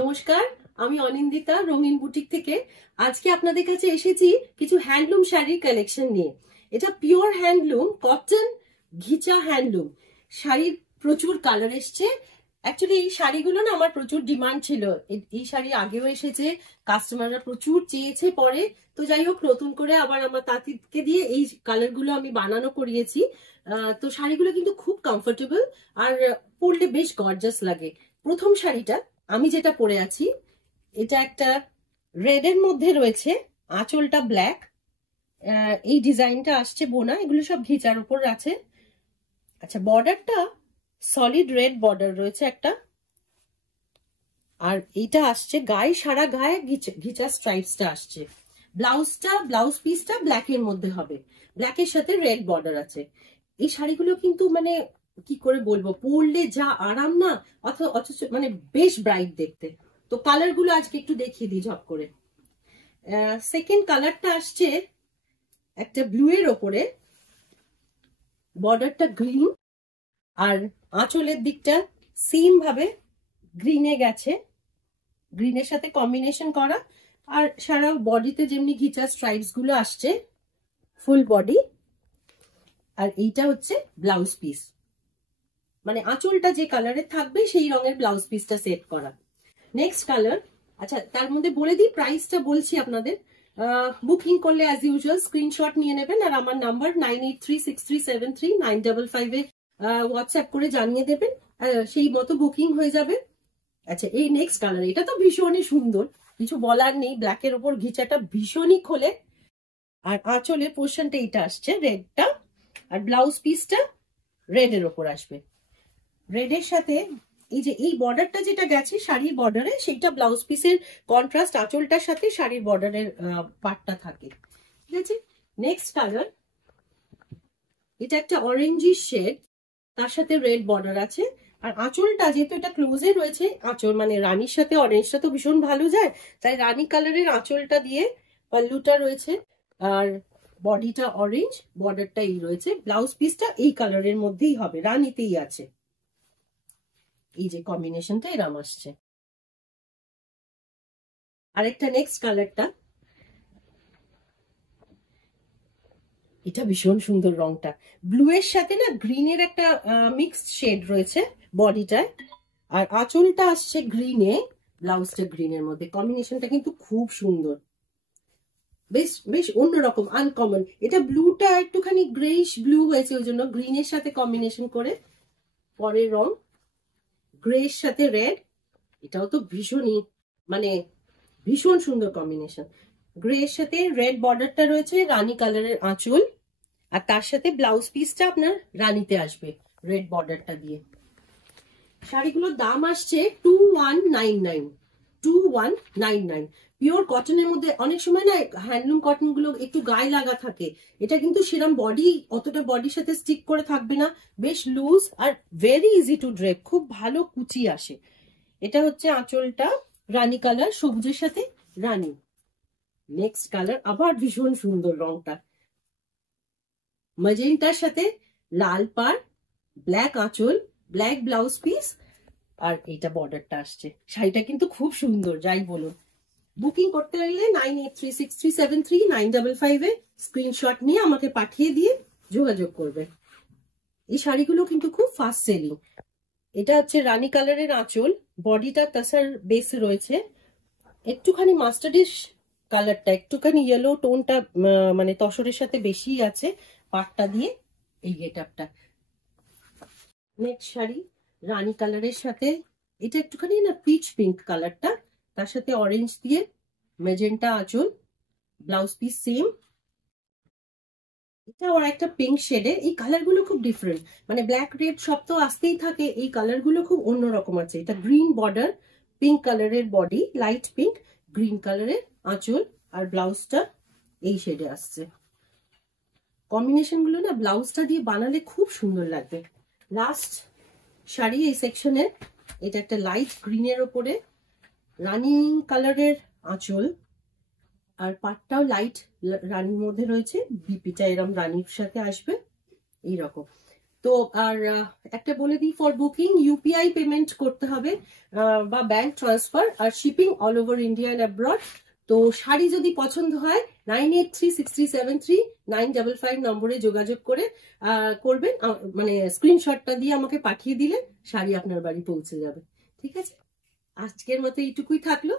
নমস্কার, আমি অনিন্দিতা রঙিন বুটিক থেকে। আজকে আপনাদের কাছে এসেছি কিছু হ্যান্ডলুম শাড়ির কালেকশন নিয়ে। এটা পিওর হ্যান্ডলুম, কটন ঘিচা হ্যান্ডলুম শাড়ির প্রচুর কালার এসছে। অ্যাকচুয়ালি এই শাড়িগুলো না আমার প্রচুর ডিমান্ড ছিল, এই শাড়ি আগেও এসেছে, কাস্টমাররা প্রচুর চেয়েছে পরে। তো যাই হোক, নতুন করে আবার আমার তাঁতিকে দিয়ে এই কালারগুলো আমি বানানো করিয়েছি। তো শাড়িগুলো কিন্তু খুব কমফোর্টেবল আর পরলে বেশ গর্জাস লাগে। প্রথম শাড়িটা আমি যেটা পরে আছি, এটা একটা রেড এর মধ্যে রয়েছে, আঁচলটা ব্ল্যাক, এই ডিজাইনটা আসছে বোনা, এগুলো সব ঘিচার উপর আছে। আচ্ছা, বর্ডারটা সলিড রেড বর্ডার রয়েছে একটা, আর এইটা আসছে গায়ে, সারা গায়ে ঘিচা স্ট্রাইপসটা আসছে। ব্লাউজ পিসটা ব্ল্যাক এর মধ্যে হবে, ব্ল্যাকের সাথে রেড বর্ডার আছে। এই শাড়িগুলো কিন্তু মানে কি করে বলবো, পরলে যা আরাম না, অথচ মানে বেশ ব্রাইট দেখতে। তো কালার গুলো আজকে একটু দেখিয়ে দিই ঝপ করে। সেকেন্ড কালারটা আসছে একটা ব্লু এর ওপরে, বর্ডারটা গ্রিন, আর আঁচলের দিকটা সেম ভাবে গ্রিনে গেছে, গ্রিনের সাথে কম্বিনেশন করা। আর সারা বডিতে যেমনি ঘিচা স্ট্রাইপস গুলো আসছে, ফুল বডি। আর এইটা হচ্ছে ব্লাউজ পিস, মানে আঁচলটা যে কালারের থাকবে সেই রঙের ব্লাউজ পিসটা সেট করা। Next colour. আচ্ছা, তার মধ্যে বলে দিই প্রাইসটা বলছি আপনাদের। বুকিং করলে অ্যাজ ইউজুয়াল স্ক্রিনশট নিয়ে নেবেন, আর আমার নাম্বার 9836373955 এ হোয়াটসঅ্যাপ করে জানিয়ে দেবেন, সেই মতো বুকিং হয়ে যাবে। আচ্ছা, এই নেক্সট কালার, এটা তো ভীষণই সুন্দর, কিছু বলার নেই। ব্ল্যাকের ওপর ঘিচাটা ভীষণই খোলে, আর আঁচলের পোর্শনটা এইটা আসছে রেডটা, আর ব্লাউজ পিসটা রেড এর ওপর আসবে। রেডের সাথে এই যে এই বর্ডারটা যেটা গেছে শাড়ির বর্ডারে, সেইটা ব্লাউজ পিসের কন্ট্রাস্ট আঁচলটার সাথে শাড়ির বর্ডারের পার্টটা থাকে। ঠিক আছে, নেক্সট কালার, এটা একটা অরেঞ্জি শেড, তার সাথে রেড বর্ডার আছে। আর আঁচলটা যেহেতু এটা ক্লোজে রয়েছে, আঁচল মানে রানীর সাথে অরেঞ্জটা তো ভীষণ ভালো যায়, তাই রানী কালারের আঁচলটা দিয়ে পাল্লুটা রয়েছে, আর বডিটা অরেঞ্জ, বর্ডারটা এই রয়েছে। ব্লাউজ পিসটা এই কালারের মধ্যেই হবে, রানীতেই আছে। এই যে কম্বিনেশনটা এরম আসছে। আরেকটা নেক্সট কালারটা, এটা ভীষণ সুন্দর রংটা, ব্লু এর সাথে না গ্রিনের একটা মিক্সড শেড রয়েছে বডিটায়, আর আঁচলটা আসছে গ্রিনে, ব্লাউজটা গ্রিনের মধ্যে। কম্বিনেশনটা কিন্তু খুব সুন্দর, বেশ বেশ অন্যরকম, আনকমন। এটা ব্লুটা একটুখানি গ্রেইশ ব্লু হয়েছে, ওই জন্য গ্রিনের সাথে কম্বিনেশন করে। পরের রং গ্রের সাথে রেড, এটাও তো ভীষণই মানে ভীষণ সুন্দর কম্বিনেশন। গ্রে এর সাথে রেড বর্ডারটা রয়েছে, রানী কালারের আঁচল, আর তার সাথে ব্লাউজ পিসটা আপনার রানীতে আসবে রেড বর্ডারটা দিয়ে। শাড়িগুলোর দাম আসছে 2199, 2199। পিওর কটনের মধ্যে। অনেক সময় না হ্যান্ডলুম কটন গুলো একটু গায়ে লাগা থাকে, এটা কিন্তু সেরকম বডি, অতটা বডির সাথে স্টিক করে থাকবে না, বেশ লুজ আর ভেরি ইজি টু ড্রেপ, খুব ভালো কুচি আসে। এটা হচ্ছে আঁচলটা রানী কালার, সবুজের সাথে রানী। নেক্সট কালার আবার ভীষণ সুন্দর রংটা, ম্যাজেন্টার সাথে লাল পাড়, ব্ল্যাক আঁচল, ব্ল্যাক ব্লাউজ পিস, আর এইটা বর্ডারটা আসছে। শাড়িটা কিন্তু খুব সুন্দর, যাই বলুন। বুকিং করতে হলে 9836373955 এ স্ক্রিনশট নিয়ে আমাকে পাঠিয়ে দিয়ে যোগাযোগ করবে। এই শাড়িগুলো কিন্তু খুব ফাস্ট সেলিং। এটা হচ্ছে রানী কালারের আঁচল, বডিটা তাসার বেস রয়েছে, একটুখানি মাস্টার্ডিশ কালারটা, একটুখানি ইয়েলো টোনটা মানে তসরের সাথে বেশি আছে পাটটা দিয়ে, এই গেটআপটা। নেক্সট শাড়ি রানী কালারের সাথে, এটা একটুখানি না পিচ পিঙ্ক কালারটা, তার সাথে অরেঞ্জ দিয়ে মেজেন্টা আঁচল, ব্লাউজ পিস সেম। এটা আর একটা পিঙ্ক শেডে। এই কালার গুলো খুব ডিফারেন্ট, মানে ব্ল্যাক রেড সব তো আসতেই থাকে, এই কালার গুলো খুব অন্যরকম আছে। এটা গ্রিন বর্ডার, পিঙ্ক কালারের বডি, লাইট পিঙ্ক, গ্রিন কালারের আঁচল, আর ব্লাউজটা এই শেডে আসছে। কম্বিনেশন গুলো না ব্লাউজটা দিয়ে বানালে খুব সুন্দর লাগবে। লাস্ট শাড়ি এই সেকশনের, এটা একটা লাইট গ্রিনের ওপরে রানী কালারের আঁচল, আর পাটটাও লাইট রানীর মধ্যে রয়েছে, বিপিটা এরম রানীর সাথে আসবে এইরকম। তো আর একটা বলে দিই, ফর বুকিং ইউপিআই পেমেন্ট করতে হবে বা ব্যাংক ট্রান্সফার, আর shipping all over India and abroad. তো শাড়ি যদি পছন্দ হয় 9836373955 নম্বরে যোগাযোগ করে করবেন, মানে স্ক্রিনশটটা দিয়ে আমাকে পাঠিয়ে দিলে শাড়ি আপনার বাড়ি পৌঁছে যাবে। ঠিক আছে, আজকের মতো এইটুকুই থাকলো।